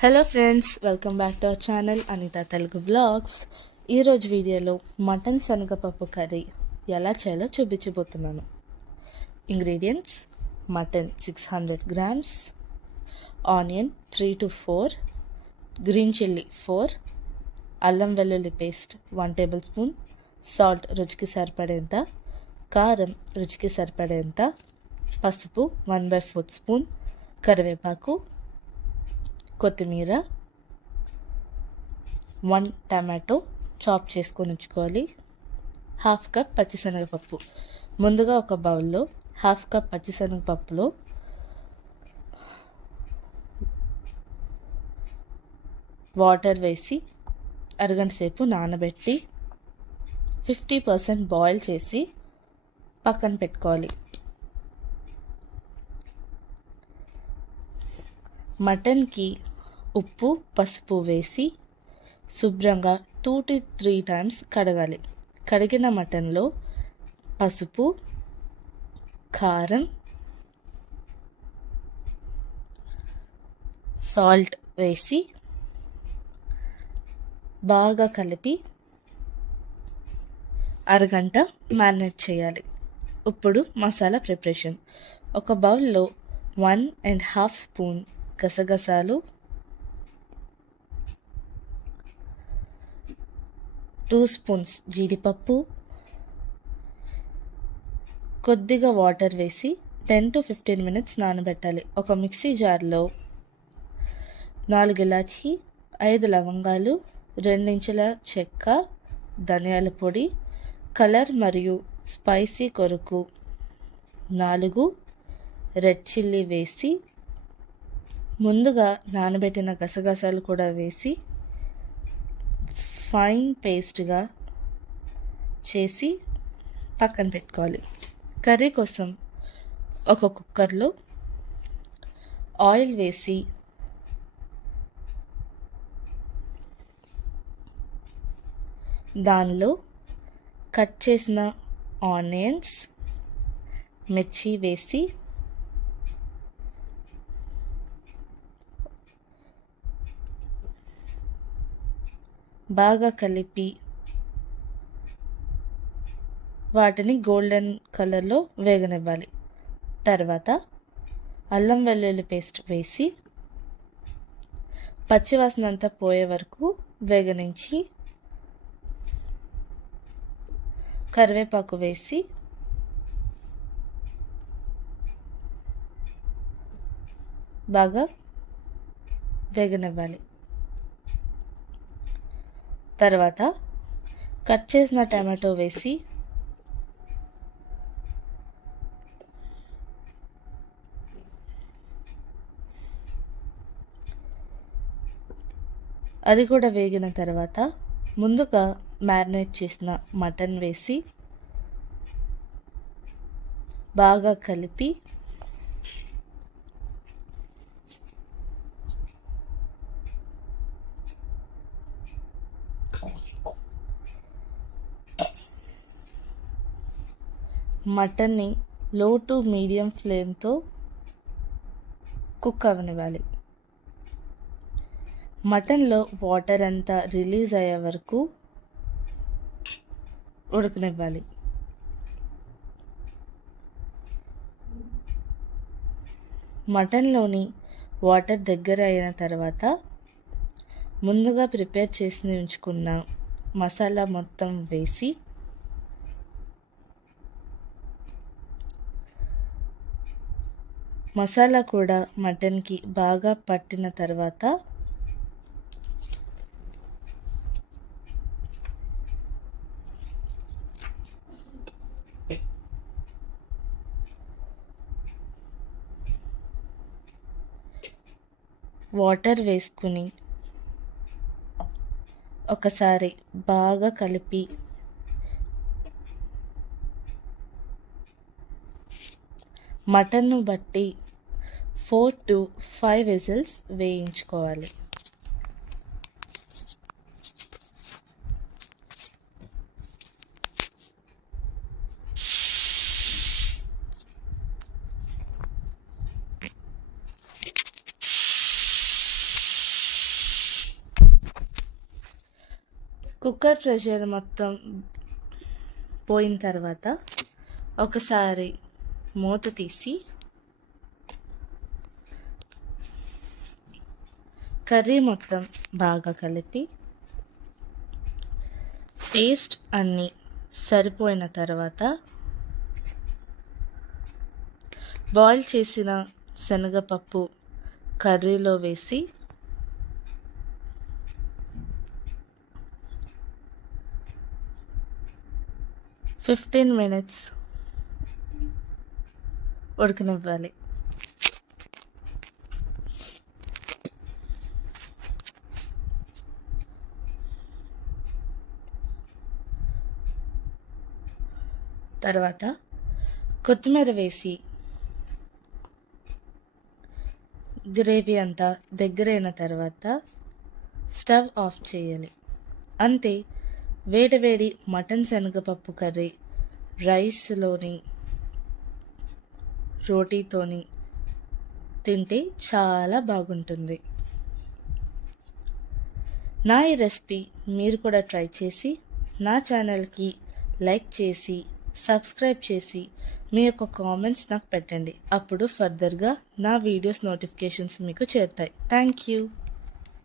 Hello friends welcome back to our channel Anitha Telugu vlogs ఈరోజు వీడియోలో mutton శనగపప్పు curry ఎలా చేయాలో చూపించబోతున్నాను. Ingredients mutton six hundred grams onion three to four green chilli four అల్లం వెల్లుల్లి paste one tablespoon salt రుచికి సరిపడేంత కారం రుచికి సరిపడేంత పసుపు వన్ బై ఫోర్త్ స్పూన్ కరివేపాకు కొత్తిమీర వన్ టమాటో చాప్ చేసుకొని ఉంచుకోవాలి. హాఫ్ కప్ పచ్చిశనగపప్పు. ముందుగా ఒక బౌల్లో హాఫ్ కప్ పచ్చిశనగపప్పులో వాటర్ వేసి అరగంట సేపు నానబెట్టి ఫిఫ్టీ పర్సెంట్ బాయిల్ చేసి పక్కన పెట్టుకోవాలి. మటన్కి ఉప్పు పసుపు వేసి శుభ్రంగా టూ టు త్రీ టైమ్స్ కడగాలి. కడిగిన మటన్లో పసుపు కారం సాల్ట్ వేసి బాగా కలిపి అరగంట మ్యారినేట్ చేయాలి. ఇప్పుడు మసాలా ప్రిపరేషన్. ఒక బౌల్లో వన్ అండ్ హాఫ్ స్పూన్ గసగసాలు టూ స్పూన్స్ జీడిపప్పు కొద్దిగా వాటర్ వేసి టెన్ టు ఫిఫ్టీన్ మినిట్స్ నానబెట్టాలి. ఒక మిక్సీ జార్లో నాలుగు ఇలాచి ఐదు లవంగాలు రెండించుల చెక్క ధనియాల పొడి కలర్ మరియు స్పైసీ కొరకు నాలుగు రెడ్ చిల్లీ వేసి ముందుగా నానబెట్టిన గసగసాలు కూడా వేసి ఫైన్ పేస్ట్గా చేసి పక్కన పెట్టుకోవాలి. కర్రీ కోసం ఒక కుక్కర్లో ఆయిల్ వేసి దానిలో కట్ చేసిన ఆనియన్స్ మిర్చి వేసి బాగా కలిపి వాటిని గోల్డెన్ కలర్లో వేగనివ్వాలి. తర్వాత అల్లం వెల్లుల్లి పేస్ట్ వేసి పచ్చివాసన అంతా పోయే వరకు వేగనించి కరివేపాకు వేసి బాగా వేగనివ్వాలి. తర్వాత కట్ చేసిన టమాటో వేసి అది కూడా వేగిన తర్వాత ముందుగా మ్యారినేట్ చేసిన మటన్ వేసి బాగా కలిపి మటన్ని లో టు మీడియం ఫ్లేమ్తో కుక్ అవనివ్వాలి. మటన్లో వాటర్ అంతా రిలీజ్ అయ్యే వరకు ఉడకనివ్వాలి. మటన్లోని వాటర్ దగ్గర అయిన తర్వాత ముందుగా ప్రిపేర్ చేసి ఉంచుకున్న మసాలా మొత్తం వేసి మసాలా కూడా మటన్కి బాగా పట్టిన తర్వాత వాటర్ వేసుకుని ఒకసారి బాగా కలిపి మటన్ను బట్టి ఫోర్ టు ఫైవ్ విజిల్స్ వేయించుకోవాలి. కుక్కర్ ప్రెషర్ మొత్తం పోయిన తర్వాత ఒకసారి మూత తీసి కర్రీ మొత్తం బాగా కలిపి టేస్ట్ అన్నీ సరిపోయిన తర్వాత బాయిల్ చేసిన శనగపప్పు కర్రీలో వేసి ఫిఫ్టీన్ మినిట్స్ ఉడకనివ్వాలి. తర్వాత కొత్తిమీర వేసి గ్రేవీ అంతా దగ్గరైన తర్వాత స్టవ్ ఆఫ్ చేయాలి. అంతే వేడివేడి మటన్ శనగపప్పు కర్రీ రైస్లోని రోటీతోని తింటే చాలా బాగుంటుంది. నా ఈ రెసిపీ మీరు కూడా ట్రై చేసి నా ఛానల్కి లైక్ చేసి సబ్స్క్రైబ్ చేసి మీ యొక్క కామెంట్స్ నాకు పెట్టండి. అప్పుడు ఫర్దర్గా నా వీడియోస్ నోటిఫికేషన్స్ మీకు చేరుతాయి. Thank you.